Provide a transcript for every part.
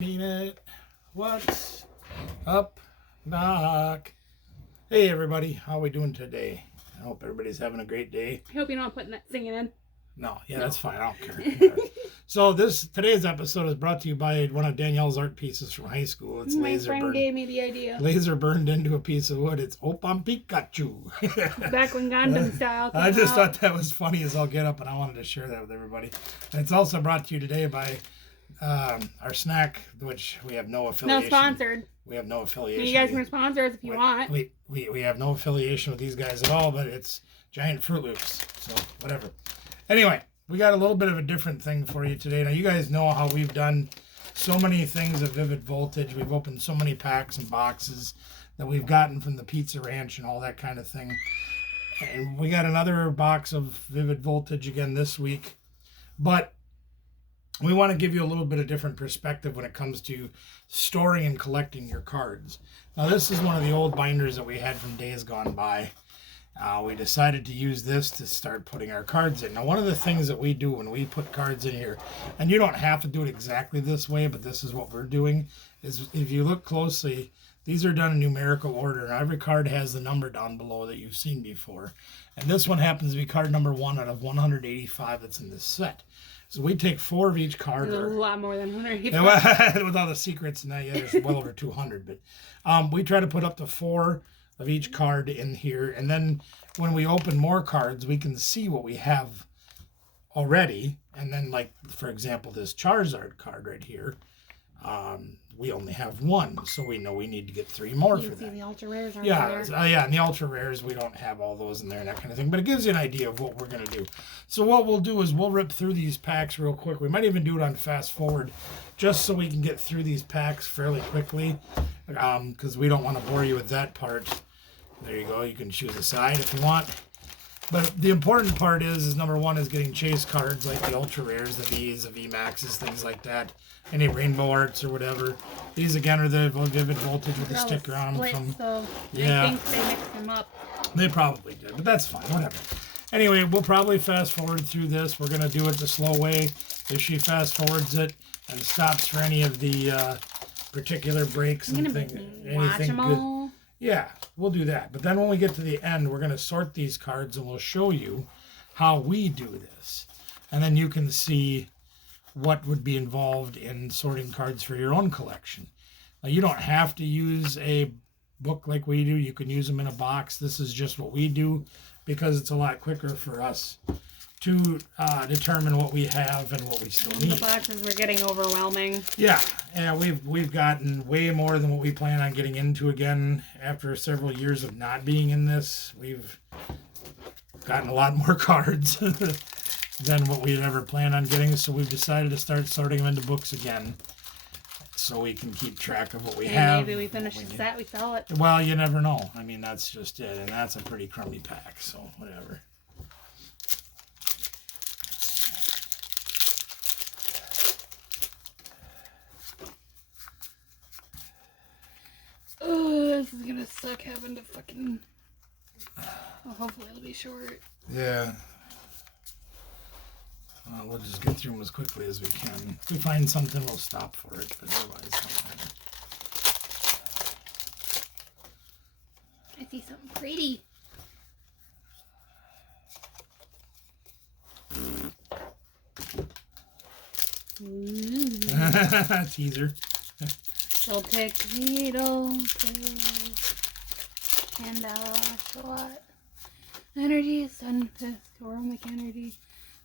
Peanut, what's up, Doc? Hey everybody, how are we doing today? I hope everybody's having a great day. I hope you're not putting that singing in. No, that's fine. I don't care. So today's episode is brought to you by one of Danielle's art pieces from high school. It's My friend gave me the idea. Laser burned into a piece of wood. It's Oppan Pikachu. Back when Gundam style came I just out. thought that was funny as all get up, and I wanted to share that with everybody. And it's also brought to you today by our snack, which we have no affiliation. No sponsored. We have no affiliation. You guys can sponsor us if you want. We have no affiliation with these guys at all, but it's Giant Fruit Loops. So whatever. Anyway, we got a little bit of a different thing for you today. Now you guys know how we've done so many things of Vivid Voltage. We've opened so many packs and boxes that we've gotten from the Pizza Ranch and all that kind of thing. And we got another box of Vivid Voltage again this week. But we want to give you a little bit of different perspective when it comes to storing and collecting your cards. Now, this is one of the old binders that we had from days gone by. We decided to use this to start putting our cards in. Now, one of the things that we do when we put cards in here, and you don't have to do it exactly this way, but this is what we're doing, is if you look closely, these are done in numerical order, and every card has the number down below that you've seen before. And this one happens to be card number 1 out of 185 that's in this set. So we take 4 of each card. There's a lot more than 185. Yeah, with all the secrets and that, yeah, there's well over 200. But we try to put up to 4 of each card in here. And then when we open more cards, we can see what we have already. And then, like, for example, this Charizard card right here, we only have 1. So we know we need to get 3 more for that. The ultra rares aren't Yeah, there. yeah, and the ultra rares, we don't have all those in there and that kind of thing, but it gives you an idea of what we're going to do. So what we'll do is we'll rip through these packs real quick. We might even do it on fast forward just so we can get through these packs fairly quickly, because we don't want to bore you with that part. There you go. You can choose a side if you want. But the important part is number 1 is getting chase cards like the ultra rares, the V's, the VMAXs, things like that. Any rainbow arts or whatever. These again are the Vivid Voltage with the sticker on them. Yeah. I think they mixed them up. They probably did, but that's fine. Whatever. Anyway, we'll probably fast forward through this. We're going to do it the slow way. If she fast forwards it and stops for any of the particular breaks and things, anything good. Yeah, we'll do that. But then when we get to the end, we're going to sort these cards and we'll show you how we do this. And then you can see what would be involved in sorting cards for your own collection. Now, you don't have to use a book like we do. You can use them in a box. This is just what we do because it's a lot quicker for us to determine what we have and what we still need. The boxes were getting overwhelming. Yeah, we've gotten way more than what we plan on getting into again. After several years of not being in this, we've gotten a lot more cards than what we had ever planned on getting. So we've decided to start sorting them into books again so we can keep track of what we have. Maybe we finish the set, we sell it. Well, you never know. I mean, that's just it. And that's a pretty crummy pack, so whatever. Oh, this is gonna suck having to fucking... Oh, hopefully it'll be short. Yeah. We'll just get through them as quickly as we can. If we find something, we'll stop for it, but otherwise, it don't matter. I see something pretty. Teaser. So potato and what? Energy, sun, aromatic energy,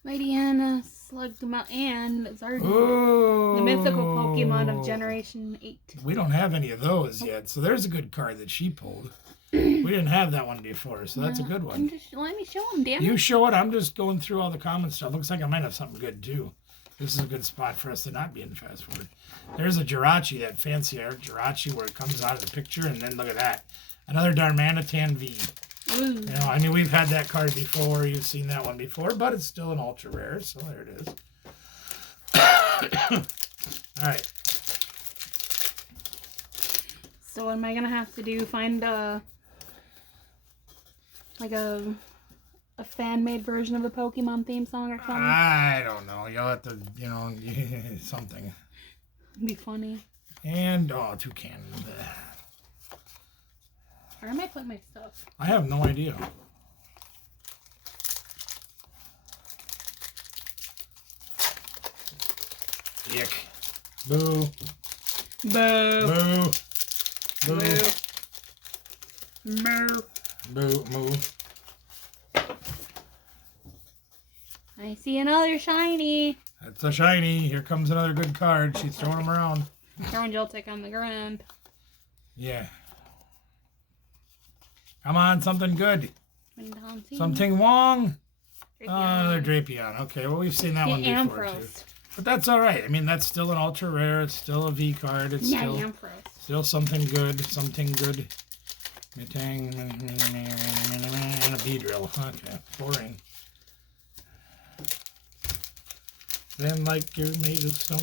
Mightyena, Slugma, and Zardu. Oh, The mythical Pokemon of Generation 8. We don't have any of those yet, so there's a good card that she pulled. We didn't have that one before, so that's a good one. Let me show them, damn it. You show it. I'm just going through all the common stuff. Looks like I might have something good, too. This is a good spot for us to not be in fast forward. There's a Jirachi, that fancy art Jirachi where it comes out of the picture, and then look at that. Another Darmanitan V. Ooh. You know, I mean, we've had that card before. You've seen that one before, but it's still an ultra rare, so there it is. All right. So what am I going to have to do? Find a fan-made version of the Pokemon theme song or something? I don't know. You'll have to, something. It'd be funny. And, toucan. Where am I putting my stuff? I have no idea. Yuck. Boo. Boo. Boo. Boo. Moo. Boo. Moo. I see another shiny. That's a shiny. Here comes another good card. She's throwing them around. Throwing Joltik on the ground. Yeah. Come on, something good. Windancy. Something Wong. Oh, Drapion. another Drapion. Okay, well, we've seen that one Yeah, before, too. Ampharos. But that's all right. I mean, that's still an ultra rare. It's still a V card. It's Yeah, still Ampharos. still something good. Something good. Metang and a Beedrill. Okay, boring. Then like you're made of stone.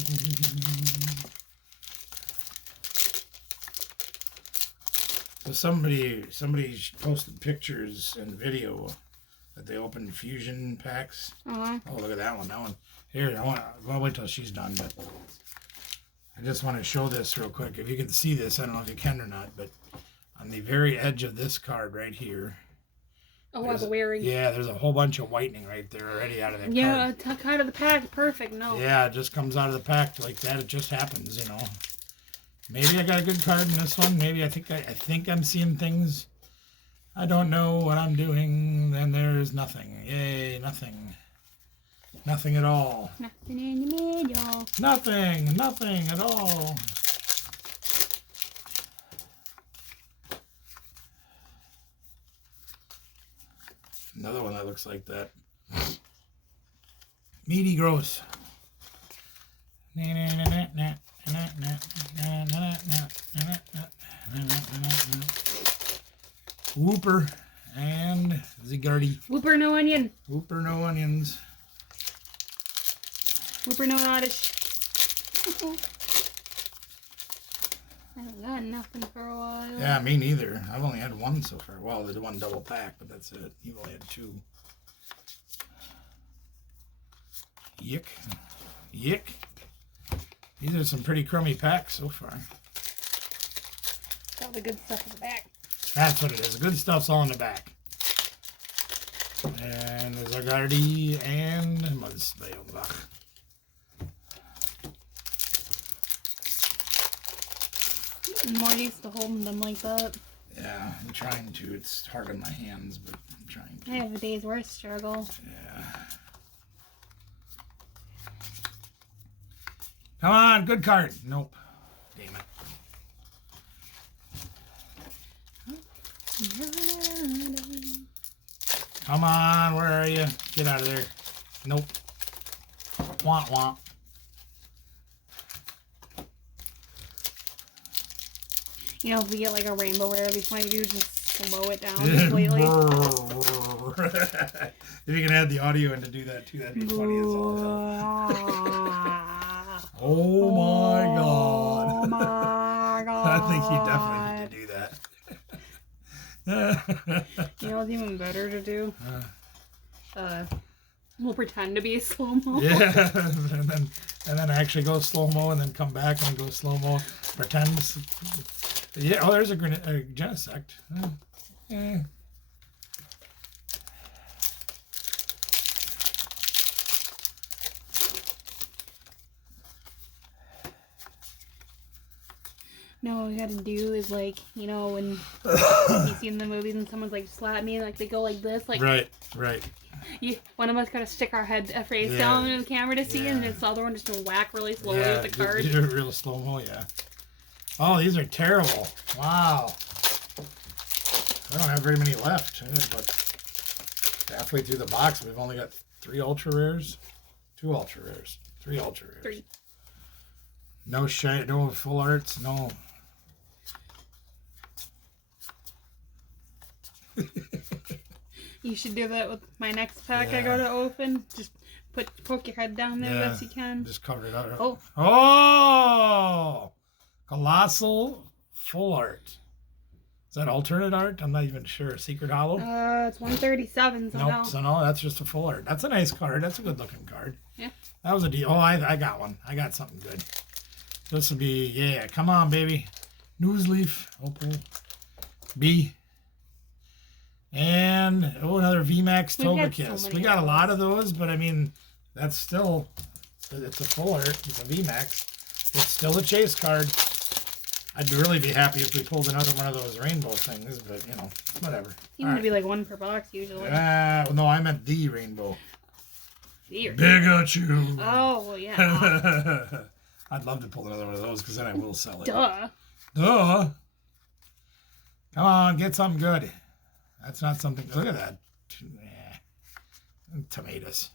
So somebody posted pictures and video that they opened fusion packs. Uh-huh. Oh, look at that one. That one. Here, I'll wait till she's done, but I just want to show this real quick. If you can see this, I don't know if you can or not, but on the very edge of this card right here. Oh, I was wearing. Yeah, there's a whole bunch of whitening right there already out of that card. Yeah, tuck out of the pack. Perfect. No. Yeah, it just comes out of the pack like that. It just happens, you know. Maybe I got a good card in this one. Maybe I think I'm seeing things. I don't know what I'm doing. Then there's nothing. Yay, nothing. Nothing at all. Nothing in the middle. Nothing at all. Another one that looks like that. Meaty gross. Whooper and Zigardi. Whooper, no onion. Whooper, no onions. Whooper, no radish. I haven't got nothing for a while. Yeah, me neither. I've only had one so far. Well, there's one double pack, but that's it. You've only had two. Yick. Yick. These are some pretty crummy packs so far. All the good stuff in the back. That's what it is. The good stuff's all in the back. And there's Agardi and Mudslayobach. I'm more used to holding them like that. Yeah, I'm trying to. It's hard on my hands, but I'm trying to. I have a day's worth struggle. Yeah. Come on, good card. Nope. Damn it. Come on, where are you? Get out of there. Nope. Womp womp. You know, if we get like a rainbow rare, it'd be funny to just slow it down completely. If you can add the audio in to do that too, that'd be funny as all hell. Oh my god. Oh my god. I think you definitely need to do that. You know what's even better to do? We'll pretend to be slow-mo. Yeah, and then actually go slow-mo and then come back and go slow-mo. Pretend. Yeah, oh, there's a Genesect. Yeah. No, what we gotta do is like, you know, when you see in the movies and someone's like slap me, like they go like this, like Right. one of us gotta stick our head face Yeah. down in the camera to see, and Yeah. the other one just to whack really slowly Yeah, with the card. these are real slow-mo, yeah. Oh, these are terrible. Wow. I don't have very many left, but halfway through the box, we've only got 3 ultra rares, 2 ultra rares, 3 ultra rares. 3. No shiny, no full arts, no. You should do that with my next pack I Yeah. go to open. Just poke your head down there Yeah, best you can. Just cover it up. Oh. Oh! Colossal full art. Is that alternate art? I'm not even sure. Secret Hollow? It's 137, so Nope. no. So no, that's just a full art. That's a nice card. That's a good looking card. Yeah. That was a deal. Oh, I got one. I got something good. this will be, yeah, come on, baby. Newsleaf, Opal, B. And, another VMAX We've got Togekiss. so We many got a of lot of those, but I mean, that's still, it's a full art. It's a VMAX. It's still a chase card. I'd really be happy if we pulled another one of those rainbow things, but, you know, whatever. Seems to be like one per box usually. No, I meant the rainbow. Dear. Pikachu. Oh, well, yeah. I'd love to pull another one of those because then I will sell it. Duh. Duh. Come on, get something good. That's not something. Look at that. Tomatoes.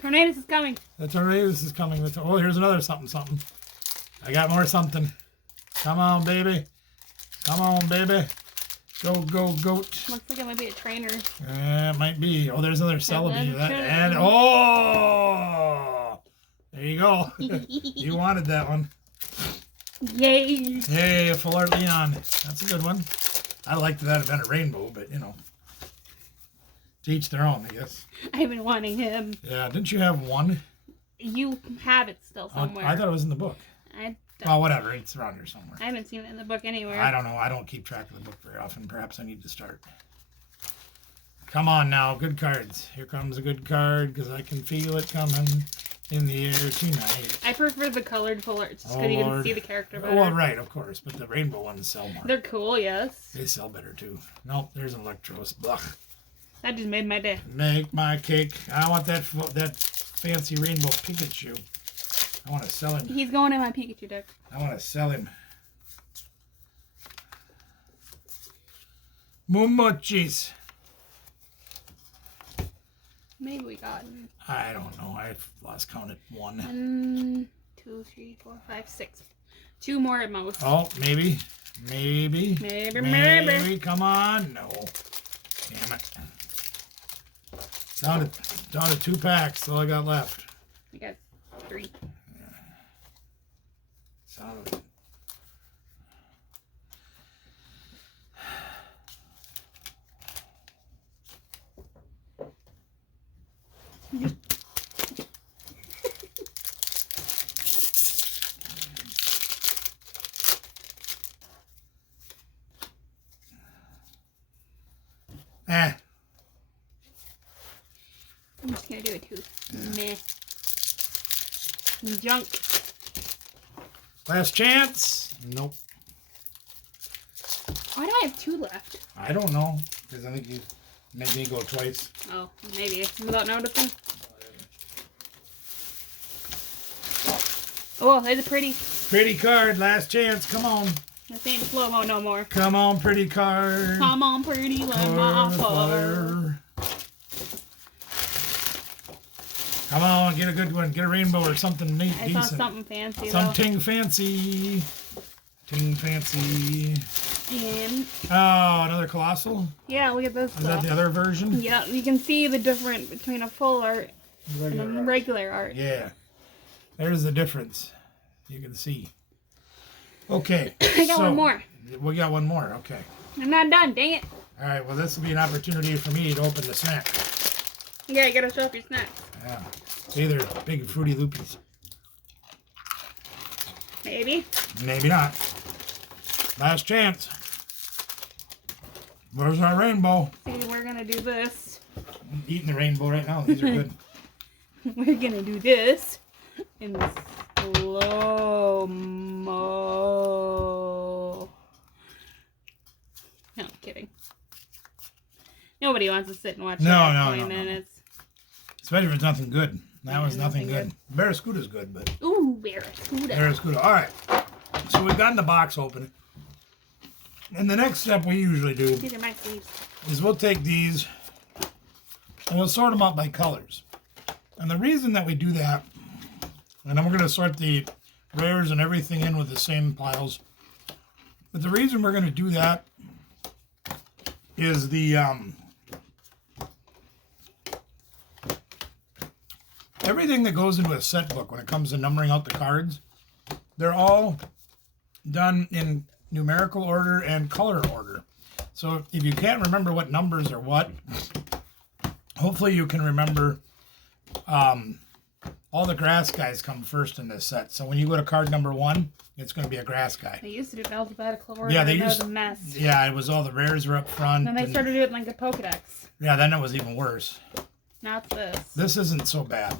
Tornadoes is coming. The tomatoes is coming. Oh, here's another something, something. I got more something. Come on, baby. Come on, baby. Go, go, goat. Looks like it might be a trainer. It might be. Oh, there's another Celebi. And oh, there you go. You wanted that one. Yay. Yay, a full art Leon. That's a good one. I liked that event at Rainbow, but you know, to each their own, I guess. I've been wanting him. Yeah, didn't you have one? You have it still somewhere. I thought it was in the book. Well, whatever. It's around here somewhere. I haven't seen it in the book anywhere. I don't know. I don't keep track of the book very often. Perhaps I need to start. Come on now. Good cards. Here comes a good card because I can feel it coming in the air tonight. I prefer the colored full arts just because you can see the character better. Well, right, of course. But the rainbow ones sell more. They're cool, yes. They sell better too. Nope, there's an Electros. Blah. That just made my day. Make my cake. I want that fancy rainbow Pikachu. I want to sell him. He's going in my Pikachu deck. I want to sell him. Momochis. Maybe we got I don't know. I've lost count at 1. 1, 2, 3, 4, 5, 6. 2 more at most. Oh, maybe. Maybe. Maybe. Come on. No. Damn it. Down to 2 packs. That's all I got left. I got 3. Son of a... I'm just gonna do a 2. Meh. Junk. Last chance. Nope. Why do I have 2 left? I don't know. Because I think you made me go twice. Oh, maybe. Without noticing. Oh, there's a pretty. Pretty card. Last chance. Come on. This ain't slow-mo no more. Come on, pretty card. Come on, pretty, let my fire. Come on, get a good one. Get a rainbow or something neat, I decent. saw something fancy, Something fancy. Ting fancy. And Oh, another Colossal? yeah, look at this Is that the other version? Yeah, you can see the difference between a full art and a regular art. Yeah. There's the difference. You can see. Okay. I got one more. We got one more. Okay. I'm not done, dang it. All right. Well, this will be an opportunity for me to open the snack. Yeah, you gotta show off your snacks. Yeah. See, they're big Fruity Loopies. Maybe. Maybe not. Last chance. Where's our rainbow? See, we're gonna do this. I'm eating the rainbow right now. These are good. We're gonna do this in slow-mo. No, I'm kidding. Nobody wants to sit and watch that for 20 minutes. Especially if it's nothing good. That was nothing good. Barraskewda's good, but... Ooh, Barraskewda. Barraskewda. All right. So we've gotten the box open. And the next step we usually do These are my sleeves. is we'll take these and we'll sort them out by colors. And the reason that we do that, and then we're going to sort the rares and everything in with the same piles. But the reason we're going to do that is the everything that goes into a set book when it comes to numbering out the cards, they're all done in numerical order and color order. So if you can't remember what numbers are what, hopefully you can remember all the grass guys come first in this set. So when you go to card number 1, it's going to be a grass guy. They used to do it in alphabetical order. Yeah, they and that used. was a mess. Yeah, it was all the rares were up front. Then they started doing it like a Pokedex. Yeah, then it was even worse. Now it's this. This isn't so bad.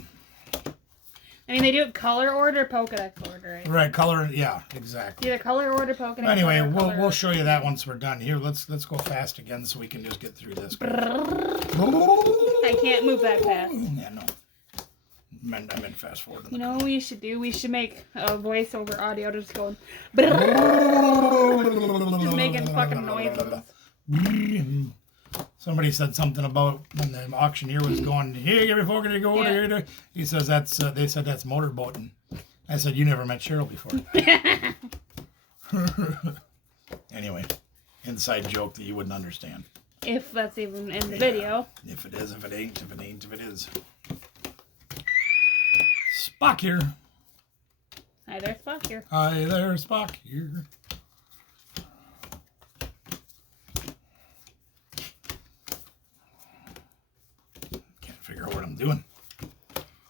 I mean, they do it color order, Pokedex order. Right? Right, color. Yeah, exactly. Either color order, Pokedex. Anyway, order, we'll color. show you that once we're done. Here, let's go fast again so we can just get through this. I can't move that fast. Yeah, no. I meant fast forward. You know what we should do? We should make a voiceover audio just going. Just making fucking noises. Somebody said something about when the auctioneer was going, "Hey, give me $4 to go over here." He says that's. They said that's motorboating. I said you never met Cheryl before. Anyway, inside joke that you wouldn't understand. If that's even in the video. If it is, if it ain't, if it ain't, if it is. Spock here. Hi there, Spock here. Hi there, Spock here. Can't figure out what I'm doing.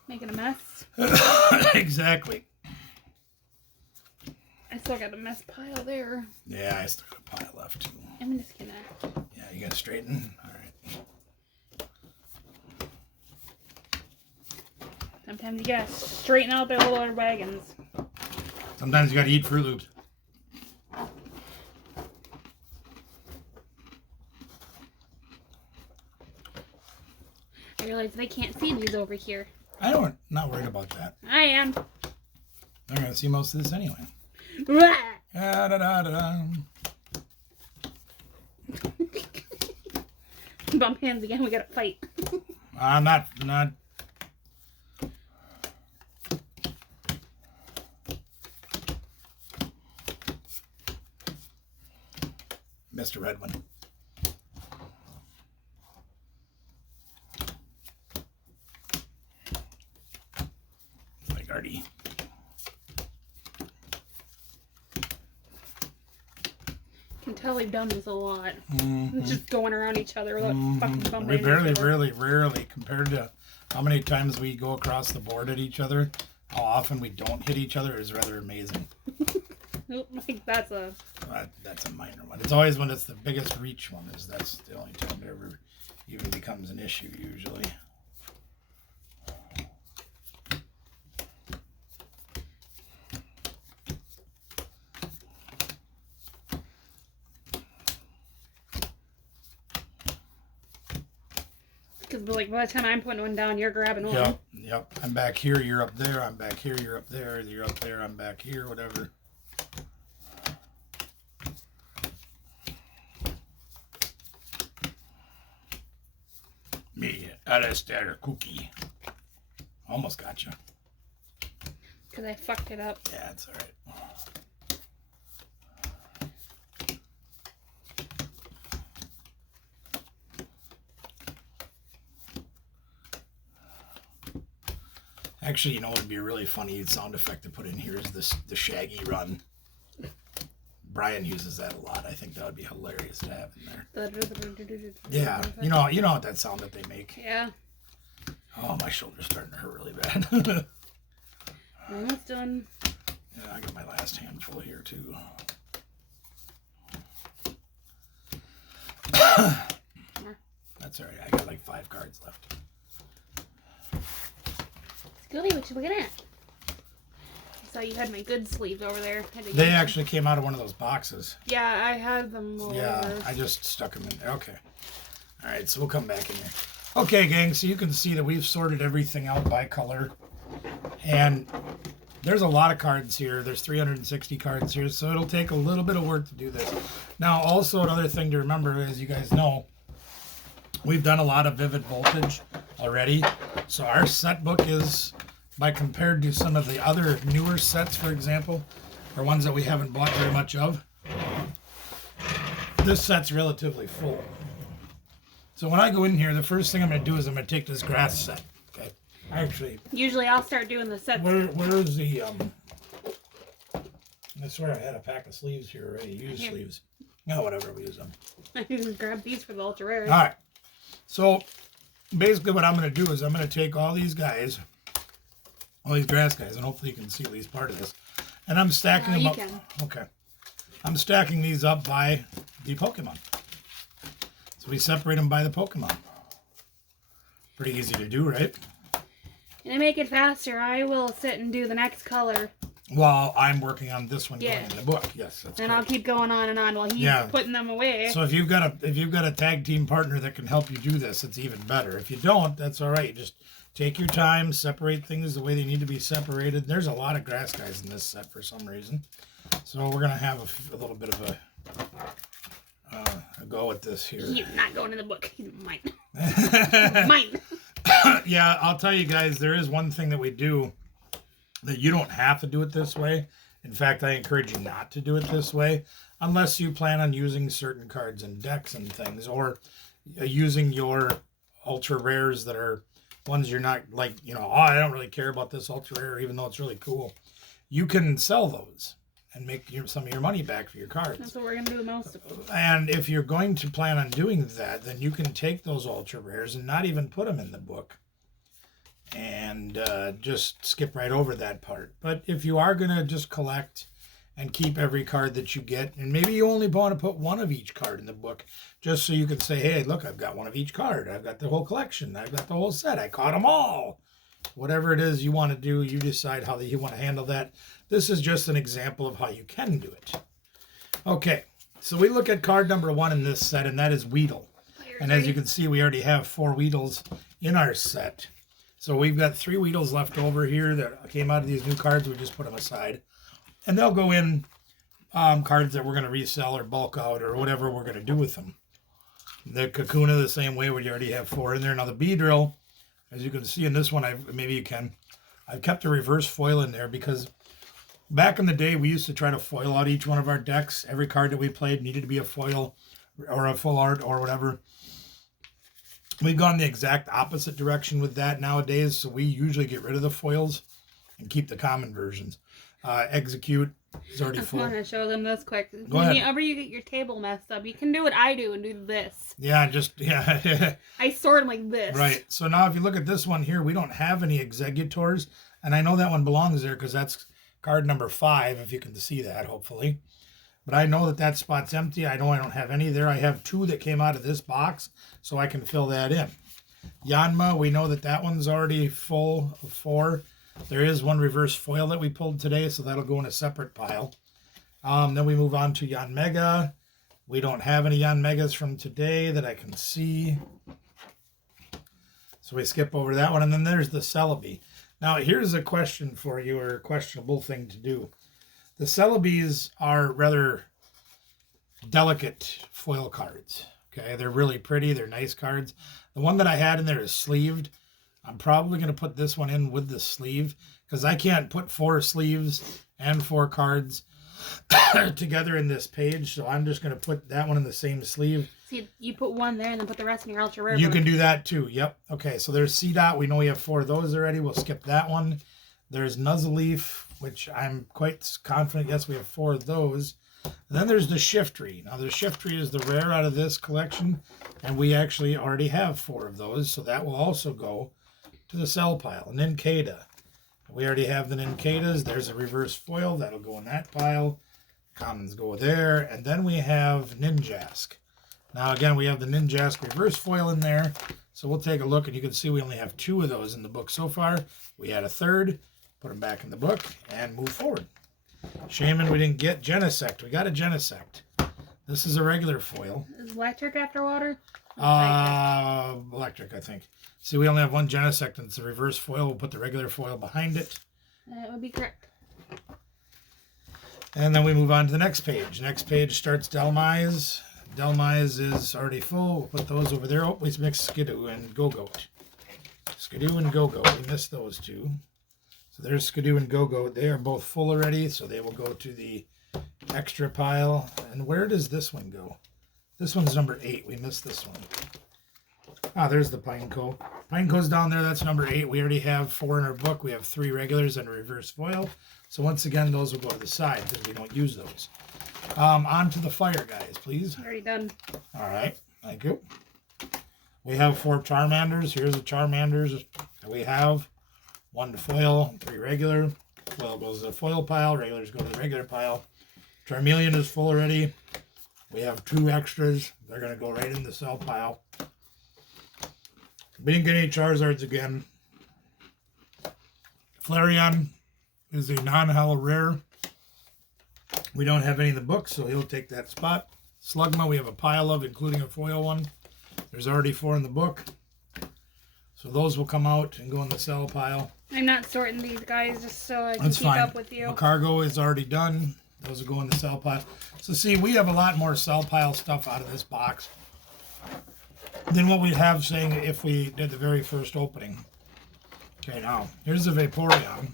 Making a mess. Exactly. I still got a mess pile there. Yeah, I still got a pile left too. I'm just gonna. Yeah, you got to straighten. All right. Sometimes you gotta straighten out their little wagons. Sometimes you got to eat Fruit Loops. I realize they can't see these over here. Not worried about that. I am. They're gonna see most of this anyway. Rah! Da, da, da, da, da. Bump hands again. We gotta fight. Not. Mr. Redmond. Like Artie. Can tell we've done this a lot. Just going around each other without fucking bumping We into each other. rarely, compared to how many times we go across the board at each other, how often we don't hit each other is rather amazing. Oop, I think that's a. That's a minor one. It's always when it's the biggest reach one. That's the only time it ever even becomes an issue usually. Because like by the time I'm putting one down, you're grabbing one. Yep. I'm back here, you're up there. I'm back here, you're up there. You're up there, I'm back here, whatever. Me, Alistair Cookie. Almost got you. Because I fucked it up. Yeah, it's alright. Actually, you know what would be a really funny sound effect to put in here is the Shaggy run. Brian uses that a lot. I think that would be hilarious to have in there. Yeah, you know what that sound that they make. Yeah. Oh, my shoulder's starting to hurt really bad. Almost done. Yeah, I got my last handful here too. That's alright. I got like 5 cards left. Scooby, what you looking at? I saw you had my good sleeves over there. They actually came out of one of those boxes. Yeah, I had them all Yeah, over. I just stuck them in there. Okay. Alright, so we'll come back in here. Okay, gang, so you can see that we've sorted everything out by color. And there's a lot of cards here. There's 360 cards here, so it'll take a little bit of work to do this. Now, also another thing to remember, as you guys know, we've done a lot of Vivid Voltage already. So our set book is, by compared to some of the other newer sets, for example, or ones that we haven't bought very much of, this set's relatively full. So when I go in here, the first thing I'm going to do is I'm going to take this grass set. Okay. Actually, Usually I'll start doing the sets. where is the I swear I had a pack of sleeves here already. Used Here. sleeves. No, whatever, we use them. I can grab these for the ultra rares. All right. So basically what I'm going to do is I'm going to take all these guys all these grass guys, and hopefully you can see at least part of this. And I'm stacking them you up. can. Okay. I'm stacking these up by the Pokemon. So we separate them by the Pokemon. Pretty easy to do, right? And to make it faster, I will sit and do the next color. While I'm working on this one Yeah. going in the book. Yes, that's And correct. I'll keep going on and on while he's putting them away. So if you've got a tag team partner that can help you do this, it's even better. If you don't, that's all right. Just take your time, separate things the way they need to be separated. There's a lot of grass guys in this set for some reason. So we're gonna have a little bit of a go at this here. He's not going in the book. He's mine. Mine. Yeah, I'll tell you guys, there is one thing that we do that you don't have to do it this way. In fact, I encourage you not to do it this way unless you plan on using certain cards and decks and things, or using your ultra rares that are ones you're not like, oh, I don't really care about this ultra rare even though it's really cool. You can sell those and make some of your money back for your cards. That's what we're going to do with most of them. And if you're going to plan on doing that, then you can take those ultra rares and not even put them in the book and just skip right over that part. But if you are going to just collect and keep every card that you get, and maybe you only want to put one of each card in the book, just so you can say, hey, look, I've got one of each card. I've got the whole collection. I've got the whole set. I caught them all. Whatever it is you want to do, you decide how you want to handle that. This is just an example of how you can do it. Okay, so we look at card number 1 in this set, and that is Weedle. And as you can see, we already have 4 Weedles in our set. So we've got 3 Weedles left over here that came out of these new cards. We just put them aside. And they'll go in cards that we're going to resell or bulk out or whatever we're going to do with them. The Kakuna the same way. We already have 4 in there. Now the Beedrill, as you can see in this one, I've kept a reverse foil in there because back in the day, we used to try to foil out each one of our decks. Every card that we played needed to be a foil or a full art or whatever. We've gone the exact opposite direction with that nowadays, so we usually get rid of the foils and keep the common versions. Execute is already full. I want to show them this quick. Go ahead. Whenever you get your table messed up, you can do what I do and do this. Yeah. I sort them like this. Right. So now if you look at this one here, we don't have any Exegutors, and I know that one belongs there because that's card number 5, if you can see that, hopefully. But I know that spot's empty. I know I don't have any there. I have 2 that came out of this box, so I can fill that in. Yanma, we know that one's already full of 4. There is one reverse foil that we pulled today, so that'll go in a separate pile. Then we move on to Yanmega. We don't have any Yanmegas from today that I can see. So we skip over that one. And then there's the Celebi. Now, here's a question for you, or a questionable thing to do. The Celebis are rather delicate foil cards. Okay, they're really pretty. They're nice cards. The one that I had in there is sleeved. I'm probably going to put this one in with the sleeve because I can't put 4 sleeves and 4 cards together in this page. So I'm just going to put that one in the same sleeve. See, you put one there and then put the rest in your ultra rare. You can do that too. Yep. Okay, so there's C-Dot. We know we have 4 of those already. We'll skip that one. There's Nuzzleaf, which I'm quite confident. Yes, we have 4 of those. And then there's the Shiftry. Now, the Shiftry is the rare out of this collection, and we actually already have 4 of those, so that will also go to the sell pile. Nincada. We already have the Nincadas. There's a reverse foil. That'll go in that pile. Commons go there. And then we have Ninjask. Now, again, we have the Ninjask reverse foil in there. So we'll take a look, and you can see we only have 2 of those in the book so far. We had a 3rd. Put them back in the book and move forward. Shaman, we didn't get. Genesect. We got a Genesect. This is a regular foil. Is electric after water? Electric, I think. See, we only have 1 Genesect, and it's a reverse foil. We'll put the regular foil behind it. That would be correct. And then we move on to the next page. Next page starts Delmise. Delmise is already full. We'll put those over there. Oh, we mixed Skidoo and Go-Goat. Skidoo and Go-Goat. We missed those 2. So there's Skidoo and Go-Goat. They are both full already, so they will go to the extra pile. And where does this one go? This one's number 8. We missed this one. Ah, there's the Pineco. Pineco's down there. That's number 8. We already have 4 in our book. We have 3 regulars and a reverse foil. So once again, those will go to the side because we don't use those. On to the fire guys, please. Already done. All right. Thank you. We have 4 Charmanders. Here's the Charmanders that we have. 1 to foil, 3 regular. Foil goes to the foil pile, regulars go to the regular pile. Charmeleon is full already. We have 2 extras. They're going to go right in the sell pile. We didn't get any Charizards again. Flareon is a non-hollow rare. We don't have any in the book, so he'll take that spot. Slugma, we have a pile of, including a foil one. There's already 4 in the book. So those will come out and go in the sell pile. I'm not sorting these guys just so I can That's keep fine. up with you. Cargo is already done. Those will go in the sell pile. So see, we have a lot more sell pile stuff out of this box than what we'd have saying if we did the very first opening. Okay, now, here's the Vaporeon.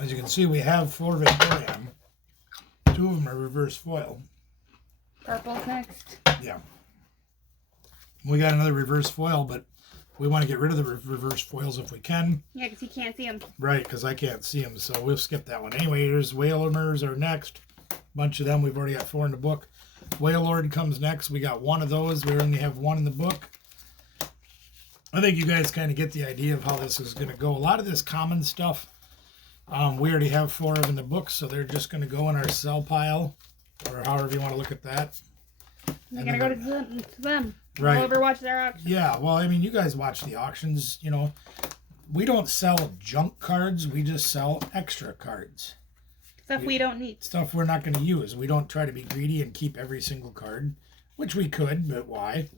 As you can see, we have 4 Vaporeon. 2 of them are reverse foil. Purple's next. Yeah. We got another reverse foil, but we want to get rid of the reverse foils if we can. Yeah, because you can't see them. Right, because I can't see them, so we'll skip that one. Anyway, there's Whalemers are next. Bunch of them. We've already got 4 in the book. Wailord comes next. We got 1 of those. We only have 1 in the book. I think you guys kind of get the idea of how this is going to go. A lot of this common stuff, we already have 4 of in the book, so they're just going to go in our sell pile, or however you want to look at that. You're going to go to them. Right. We'll overwatch their auction. Yeah, well, I mean, you guys watch the auctions, you know. We don't sell junk cards. We just sell extra cards. Stuff we don't need. Stuff we're not going to use. We don't try to be greedy and keep every single card, which we could, but why?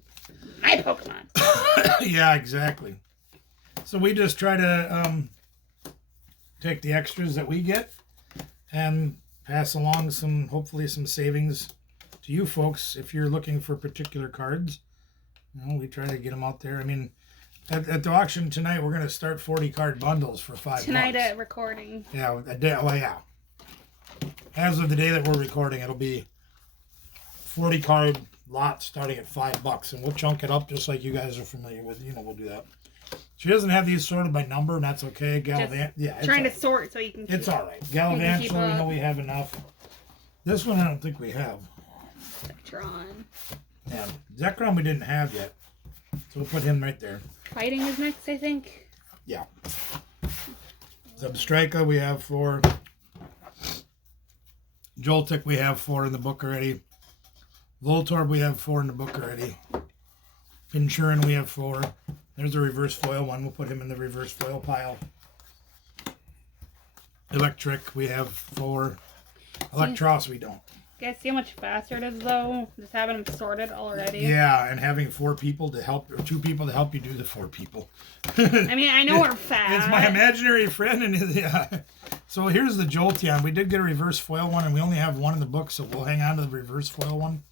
My Pokemon. Yeah, exactly. So we just try to take the extras that we get and pass along hopefully some savings to you folks if you're looking for particular cards. You know, we try to get them out there. I mean, at the auction tonight, we're going to start 40 card bundles for $5. Tonight at recording. Yeah, a day. Well, yeah. As of the day that we're recording, it'll be 40 card lot starting at $5, and we'll chunk it up just like you guys are familiar with. You know, we'll do that. She doesn't have these sorted by number, and that's okay. Gallivant, yeah, it's trying to sort so you can. It's all right. Gallivantia, we know we have enough. This one, I don't think we have. Spectron. Yeah, Zekrom we didn't have yet, so we'll put him right there. Fighting is next, I think. Yeah. Zebstrika we have 4. Joltik we have 4 in the book already. Voltorb we have 4 in the book already. Pinchurin we have 4. There's a reverse foil one. We'll put him in the reverse foil pile. Electric we have 4. Electros we don't. You guys see how much faster it is though? Just having them sorted already. Yeah, and having 4 people to help, or 2 people to help you do the 4 people. I mean, I know we're fast. It's my imaginary friend, and yeah. So here's the Jolteon. We did get a reverse foil one, and we only have 1 in the book, so we'll hang on to the reverse foil one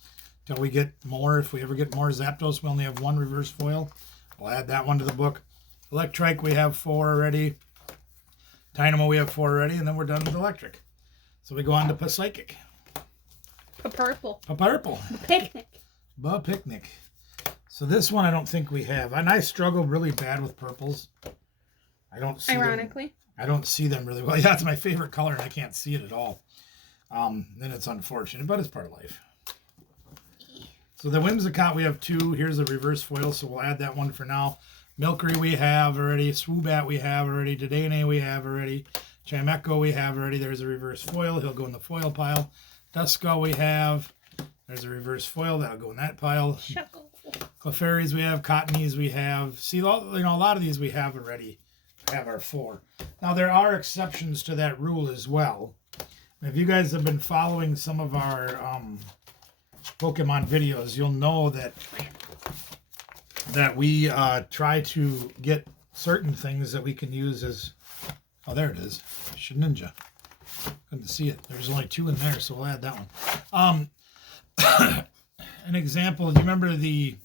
till we get more. If we ever get more Zapdos, we only have 1 reverse foil. We'll add that one to the book. Electrike, we have 4 already. Dynamo, we have 4 already, and then we're done with Electric. So we go on to Psychic. Purple. Purple. Picnic. Picnic. So this one I don't think we have. And I struggle really bad with purples. I don't see Ironically. I don't see them really well. Yeah, it's my favorite color and I can't see it at all. Then it's unfortunate, but it's part of life. So the Whimsicott we have 2. Here's the reverse foil, so we'll add that one for now. Milcery we have already. Swoobat we have already. Dedenne we have already. Chimecho we have already. There's a reverse foil. He'll go in the foil pile. Duskull we have. There's a reverse foil. That'll go in that pile. Shuckle. Clefairies we have. Cottonies we have. See, a lot of these we have already. Have our 4. Now, there are exceptions to that rule as well. If you guys have been following some of our Pokemon videos, you'll know that we try to get certain things that we can use as... Oh, there it is. Shedinja. Couldn't see it. There's only 2 in there, so we'll add that one. An example, do you remember the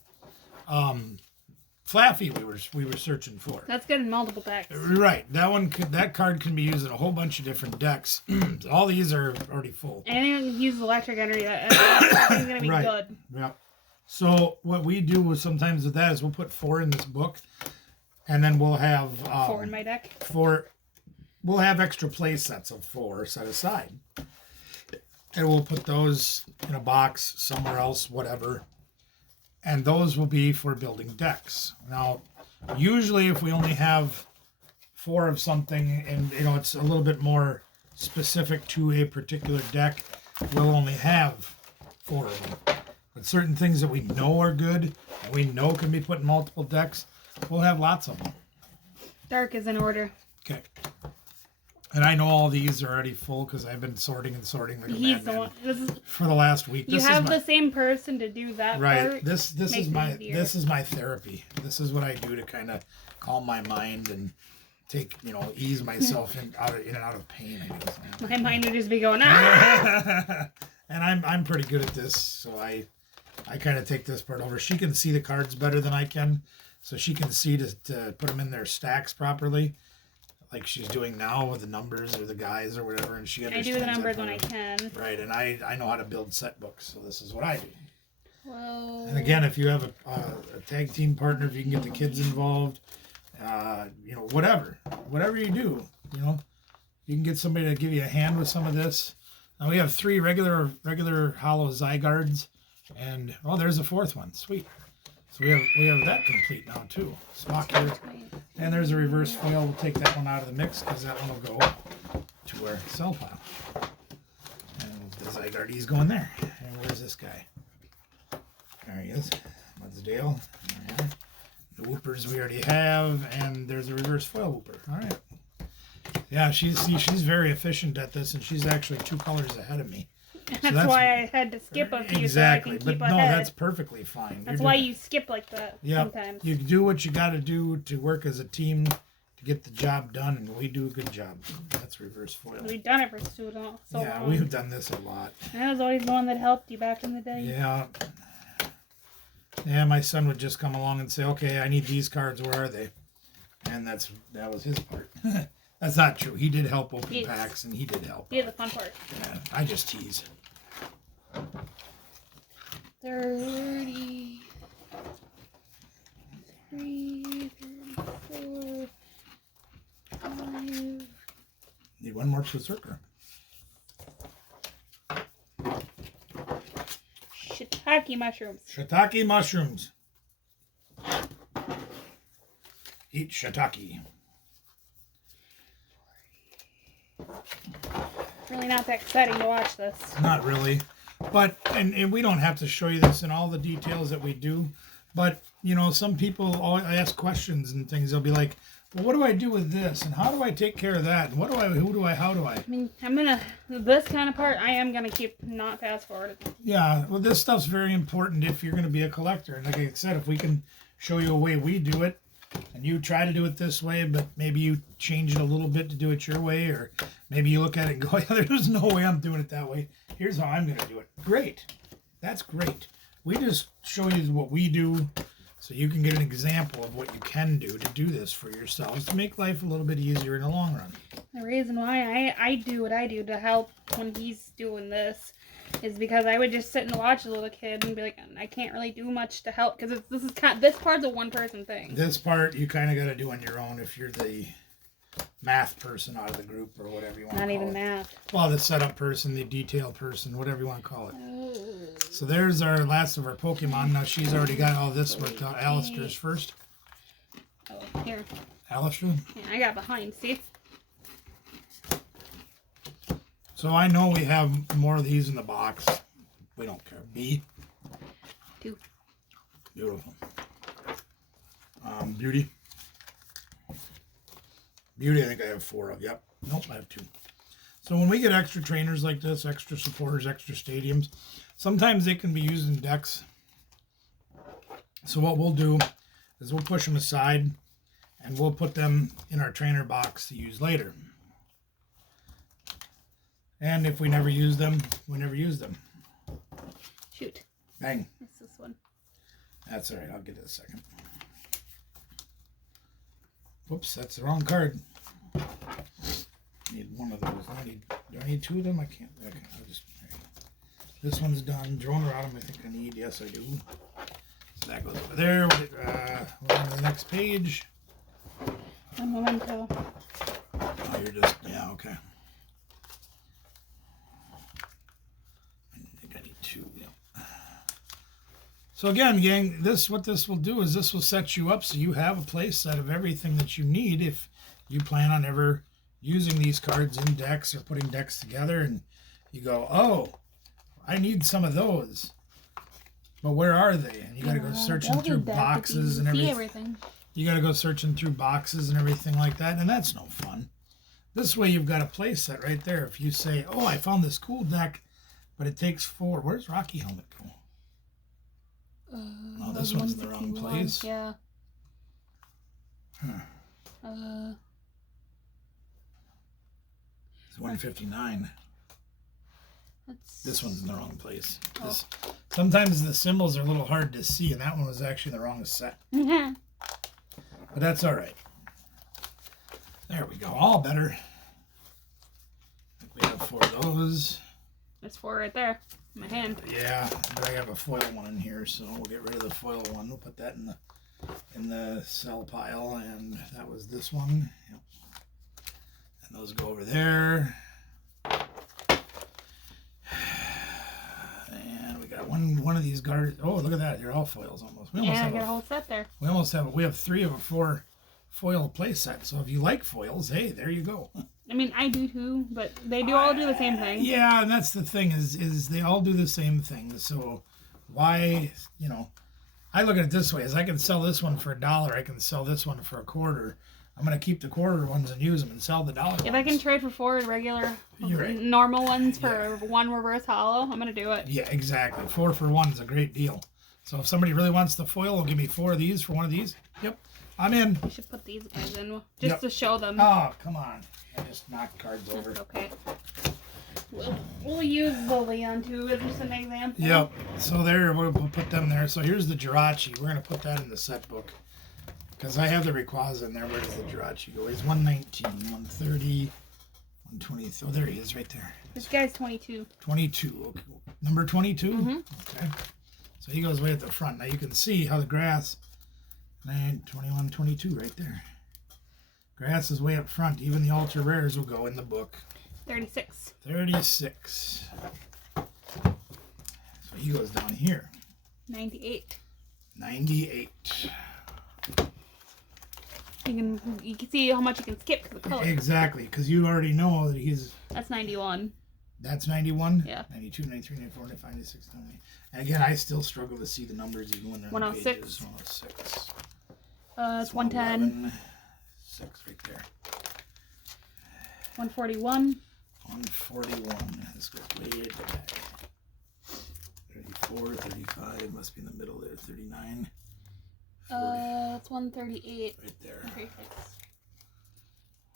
Flaffy we were searching for? That's good in multiple decks. Right. That card can be used in a whole bunch of different decks. All these are already full. Anything that uses electric energy, that's going to be Right. good. Yeah. So what we do sometimes with that is we'll put 4 in this book, and then we'll have 4 in my deck. 4. We'll have extra play sets of 4 set aside. And we'll put those in a box somewhere else, whatever. And those will be for building decks. Now, usually if we only have 4 of something, and it's a little bit more specific to a particular deck, we'll only have 4 of them. But certain things that we know are good and we know can be put in multiple decks, we'll have lots of them. Dark is in order. Okay. And I know all these are already full because I've been sorting like a He's the madman one. This is, for the last week. you have the same person to do that right. part. This is Makes my it easier. this is my therapy. This is what I do to kind of calm my mind and take ease myself in and out of pain. I guess. My mind would just be going ah. And I'm pretty good at this, so I kind of take this part over. She can see the cards better than I can, so she can see to put them in their stacks properly, like she's doing now with the numbers or the guys or whatever. And she I understands do the that numbers part when I can. Right, and I know how to build set books, so this is what I do. Whoa. And again, if you have a tag team partner, if you can get the kids involved, whatever you do, you can get somebody to give you a hand with some of this. Now we have 3 regular hollow Zygardes, and there's a 4th one. Sweet. So we have that complete now too. Spock here, and there's a reverse foil. We'll take that one out of the mix because that one will go to our cell pile. And the Zygarde's going there. And where's this guy? There he is. Mudsdale. Right. The Whoopers we already have, and there's a reverse foil Whooper. All right. Yeah, she's very efficient at this, and she's actually 2 colors ahead of me. That's why I had to skip a few exactly. so I can keep But ahead. no, that's perfectly fine. That's why you skip like that sometimes. You do what you got to do to work as a team to get the job done, and we do a good job. That's reverse foil. We've done it for so long. We've done this a lot. I was always the one that helped you back in the day. Yeah. Yeah, my son would just come along and say, "Okay, I need these cards. Where are they?" And that was his part. That's not true. He did help open packs, and he did help. He had the fun part. Yeah, I just tease. 33, 34, 5. Need one more berserker. Shiitake mushrooms. Shiitake mushrooms. Eat shiitake. Really not that exciting to watch this. Not really. But, and we don't have to show you this in all the details that we do. But, some people always ask questions and things. They'll be like, well, what do I do with this? And how do I take care of that? And how do I? I mean, this kind of part, I am going to keep not fast forward. Yeah, well, this stuff's very important if you're going to be a collector. And like I said, if we can show you a way we do it, and you try to do it this way, but maybe you change it a little bit to do it your way, or maybe you look at it and go, yeah, there's no way I'm doing it that way. Here's how I'm going to do it. Great. That's great. We just show you what we do so you can get an example of what you can do to do this for yourselves to make life a little bit easier in the long run. The reason why I do what I do to help when he's doing this is because I would just sit and watch as a little kid and be like, I can't really do much to help because this part's a one-person thing. This part you kind of got to do on your own if you're the math person out of the group or whatever you want to call it. Not even math. Well, the setup person, the detail person, whatever you want to call it. Oh. So there's our last of our Pokemon. Now she's already got all this worked out. Alistair's first. Oh, here. Alistair? Yeah, I got behind, see? So I know we have more of these in the box. We don't care. B. 2. Beautiful. Beauty. Beauty, I think I have 4 of. Yep. Nope, I have 2. So when we get extra trainers like this, extra supporters, extra stadiums, sometimes they can be used in decks. So what we'll do is we'll push them aside and we'll put them in our trainer box to use later. And if we never use them, we never use them. Shoot. Bang. It's this one. That's all right. I'll get it a second. Whoops, that's the wrong card. Need one of those. Do I need 2 of them? I can't. Okay, I'll just. Right. This one's done. Drone around I think I need. Yes, I do. So that goes over there. We're on to the next page. A memento. Oh, you're just. Yeah, okay. I think I need 2. Yeah. So again, gang, what this will do is this will set you up so you have a play set of everything that you need if you plan on ever using these cards in decks or putting decks together, and you go, oh, I need some of those, but where are they? And you got to go searching through boxes and everything. You got to go searching through boxes and everything like that, and that's no fun. This way, you've got a play set right there. If you say, oh, I found this cool deck, but it takes 4. Where's Rocky Helmet go? Oh, this one's in the wrong place. Yeah. It's 159. This one's in the wrong place. Oh. Sometimes the symbols are a little hard to see, and that one was actually the wrong set. But that's all right. There we go. All better. I think we have 4 of those. There's 4 right there in my hand. Yeah, but I have a foil one in here, so we'll get rid of the foil one. We'll put that in the cell pile, and that was this one. Yep. And those go over there. And we got one of these guards. Oh, look at that! They're all foils almost. We almost I have got a whole set there. We have 3 of a 4 foil play set. So if you like foils, hey, there you go. I mean, I do too, but they do all do the same thing. Yeah, and that's the thing is they all do the same thing. So why, I look at it this way: is I can sell this one for $1, I can sell this one for $0.25. I'm gonna keep the $0.25 ones and use them and sell the $1 ones. If I can trade for 4 regular, normal ones for 1 reverse hollow, I'm gonna do it. Yeah, exactly. 4 for 1 is a great deal. So if somebody really wants the foil, will give me 4 of these for 1 of these. Yep, I'm in. We should put these guys in just to show them. Oh, come on! I just knocked cards over. That's okay. We'll use the Leon too as just an example. Yep. So there, we'll put them there. So here's the Jirachi. We're gonna put that in the set book. Because I have the Rayquaza in there. Where does the Jirachi go? He's 119, 130, 120. Oh, there he is right there. This guy's 22. 22. Okay. Number 22? Mm-hmm. Okay. So he goes way at the front. Now you can see how the grass, 9, 21, 22 right there. Grass is way up front. Even the ultra rares will go in the book. 36. 36. So he goes down here. 98. 98. You can see how much you can skip because of the color. Exactly, because you already know that he's... That's 91. That's 91? Yeah. 92, 93, 94, 95, 96, 98. And again, I still struggle to see the numbers even when they're 106. on the pages. 106. It's 110. 6 right there. 141. 141. This goes way back. 34, 35. Must be in the middle there. 39. 40. It's 138. Right there. 36.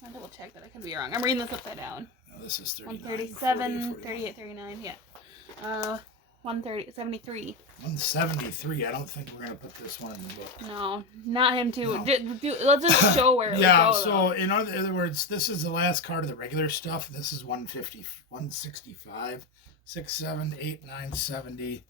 I'll double check that. I could be wrong. I'm reading this upside down. No, this is 39. 137, 38, 39. Yeah. 130, 73. 173. I don't think we're going to put this one in the book. No, not him too. No. Let's just show where it yeah, would go, so though. in other words, this is the last card of the regular stuff. This is 150, 165, 6, 7, 8, 9, 70.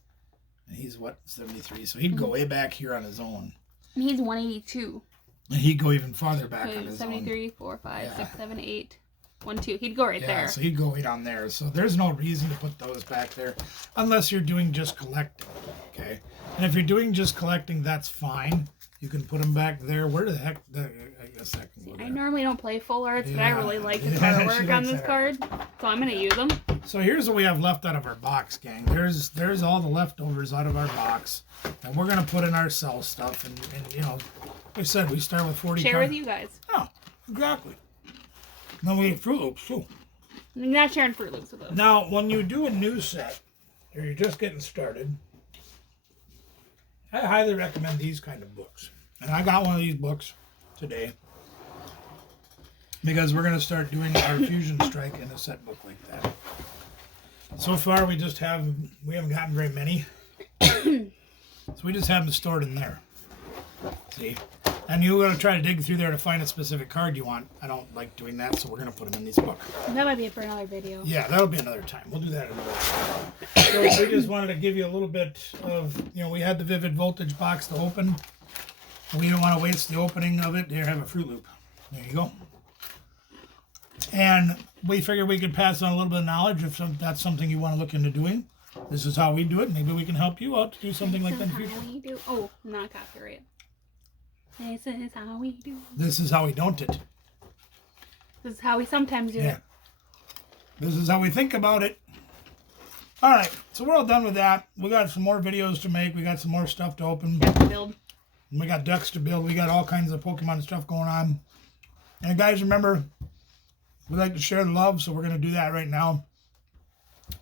And he's, 73? So he'd go way back here on his own. And he's 182. And he'd go even farther back on his 73, own. 4, 5, Yeah. 6, 7, 8, 1, 2. He'd go right there. So he'd go right on there. So there's no reason to put those back there unless you're doing just collecting. Okay? And if you're doing just collecting, that's fine. You can put them back there. Where the heck? I guess that can go there. I normally don't play full arts, but I Yeah. really like his Yeah, she artwork on likes this that card. So I'm going to use them. So here's what we have left out of our box, gang. There's all the leftovers out of our box. And we're going to put in our cell stuff. And like I said, we start with 40 Share cards. with you guys. Oh, exactly. Then we have Fruit Loops, too. I'm not sharing Fruit Loops with us. Now, when you do a new set, or you're just getting started, I highly recommend these kind of books. And I got one of these books today because we're going to start doing our Fusion Strike in a set book like that. So far, we haven't gotten very many. So we just have them stored in there. See? And you're going to try to dig through there to find a specific card you want. I don't like doing that, so we're going to put them in these books. That might be for another video. Yeah, that'll be another time. We'll do that another time. So we just wanted to give you a little bit of, we had the Vivid Voltage box to open. We don't want to waste the opening of it. Here, have a Fruit Loop. There you go. And we figured we could pass on a little bit of knowledge if that's something you want to look into doing. This is how we do it. Maybe we can help you out to do something like that in the future. How we do. Oh, not copyright. This is how we do. This is how we don't it. This is how we sometimes do Yeah. it. This is how we think about it. All right, so we're all done with that. We got some more videos to make. We got some more stuff to open. Deck to build. We got decks to build. We got all kinds of Pokemon stuff going on. And guys, remember, we like to share the love, so we're going to do that right now.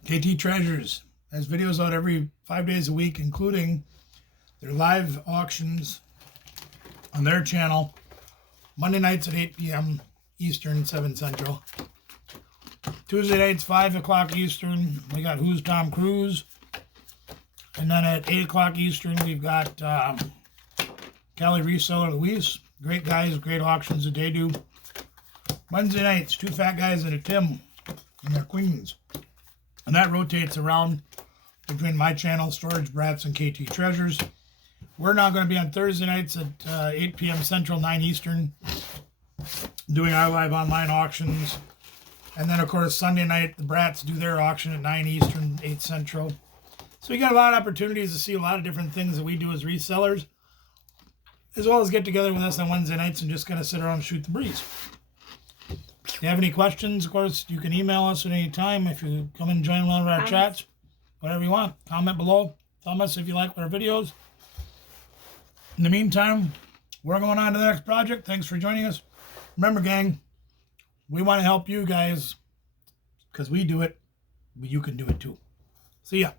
KT Treasures has videos out every 5 days a week, including their live auctions on their channel. Monday nights at 8 p.m. Eastern, 7 Central. Tuesday nights, 5 o'clock Eastern, we got Who's Tom Cruise. And then at 8 o'clock Eastern, we've got Cali Reseller Luis. Great guys, great auctions that they do. Wednesday nights, 2 fat guys and a Tim and their queens. And that rotates around between my channel, Storage Brats, and KT Treasures. We're now going to be on Thursday nights at 8 p.m. Central, 9 Eastern, doing our live online auctions. And then, of course, Sunday night, the Brats do their auction at 9 Eastern, 8 Central. So you got a lot of opportunities to see a lot of different things that we do as resellers, as well as get together with us on Wednesday nights and just kind of sit around and shoot the breeze. If you have any questions, of course, you can email us at any time. If you come and join one of our chats, whatever you want, comment below. Tell us if you like our videos. In the meantime, we're going on to the next project. Thanks for joining us. Remember, gang, we want to help you guys because we do it, but you can do it too. See ya.